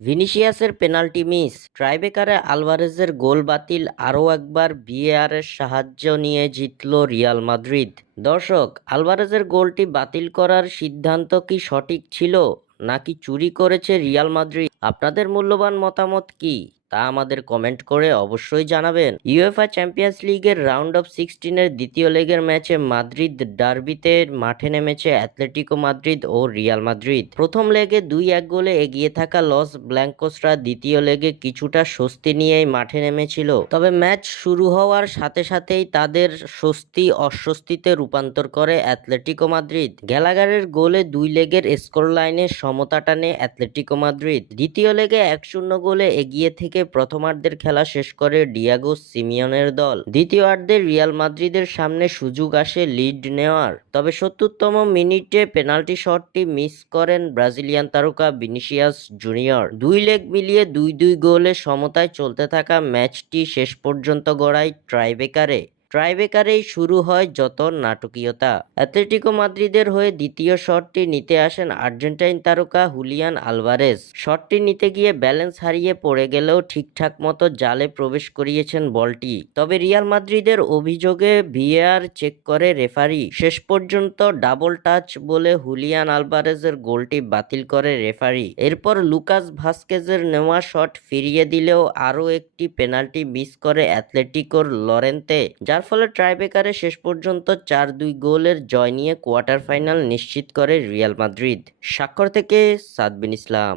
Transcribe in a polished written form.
ভিনিসিয়াসের penalty miss, ট্রাইবেকারে আলভারেজের গোল বাতিল, আরও একবার ভিএআরের সাহায্য নিয়ে জিতল রিয়াল মাদ্রিদ। দর্শক, আলভারেজের গোলটি বাতিল করার সিদ্ধান্ত কি সঠিক ছিল নাকি চুরি করেছে রিয়াল মাদ্রিদ? আপনাদের মূল্যবান মতামত কি তা আমাদের কমেন্ট করে অবশ্যই জানাবেন। ইউএফা চ্যাম্পিয়ন্স লিগের রাউন্ড অফ 16-এর দ্বিতীয় লেগের ম্যাচে মাদ্রিদ ডার্বিতে মাঠে নেমেছে অ্যাথলেটিকো মাদ্রিদ ও রিয়াল মাদ্রিদ। প্রথম লেগে 2-1 গোলে এগিয়ে থাকা লস ব্ল্যাঙ্কোসরা দ্বিতীয় লেগে কিছুটা স্বস্তি নিয়েই মাঠে নেমেছিল। তবে ম্যাচ শুরু হওয়ার সাথে সাথেই তাদের স্বস্তি অস্বস্তিতে রূপান্তর করে অ্যাথলেটিকো মাদ্রিদ। গ্যালাগারের গোলে 2 লেগের স্কোর লাইনে সমতা টানে অ্যাথলেটিকো মাদ্রিদ। দ্বিতীয় লেগে 1-0 গোলে এগিয়ে থেকে প্রথমার্ধের খেলা শেষ করে ডিয়াগো সিমিওনের দল। দ্বিতীয়ার্ধে রিয়াল মাদ্রিদের সামনে সুযোগ আসে লিড নেওয়ার, তবে 70তম মিনিটে পেনাল্টি শটটি মিস করেন ব্রাজিলিয়ান তারকা ভিনিসিয়াস জুনিয়র। 2 লেগ মিলিয়ে 2-2 গোলে সমতায় চলতে থাকা ম্যাচটি শেষ পর্যন্ত গড়ায় ট্রাইবেকারেই শুরু হয় যত নাটকীয়তা। অ্যাথলেটিকো মাদ্রিদের হয়ে দ্বিতীয় শটটি নিতে আসেন আর্জেন্টাইন তারকা হুলিয়ান আলভারেজ। শটটি নিতে গিয়ে ব্যালেন্স হারিয়ে পড়ে গেলেও ঠিকঠাক মতো জালে প্রবেশ করিয়েছেন বলটি। তবে রিয়াল মাদ্রিদের অভিযোগে ভিএআর চেক করে রেফারি। শেষ পর্যন্ত ডাবল টাচ বলে হুলিয়ান আলভারেজের গোলটি বাতিল করে রেফারি। এরপর লুকাস ভাস্কেজের নেওয়া শট ফিরিয়ে দিলেও আরও একটি পেনাল্টি মিস করে অ্যাথলেটিকোর লরেন্তে, যার ফলে ট্রাইবেকারে শেষ পর্যন্ত 4-2 গোলের জয় নিয়ে কোয়ার্টার ফাইনাল নিশ্চিত করে রিয়াল মাদ্রিদ। স্বাক্ষর থেকে সাদবিন ইসলাম।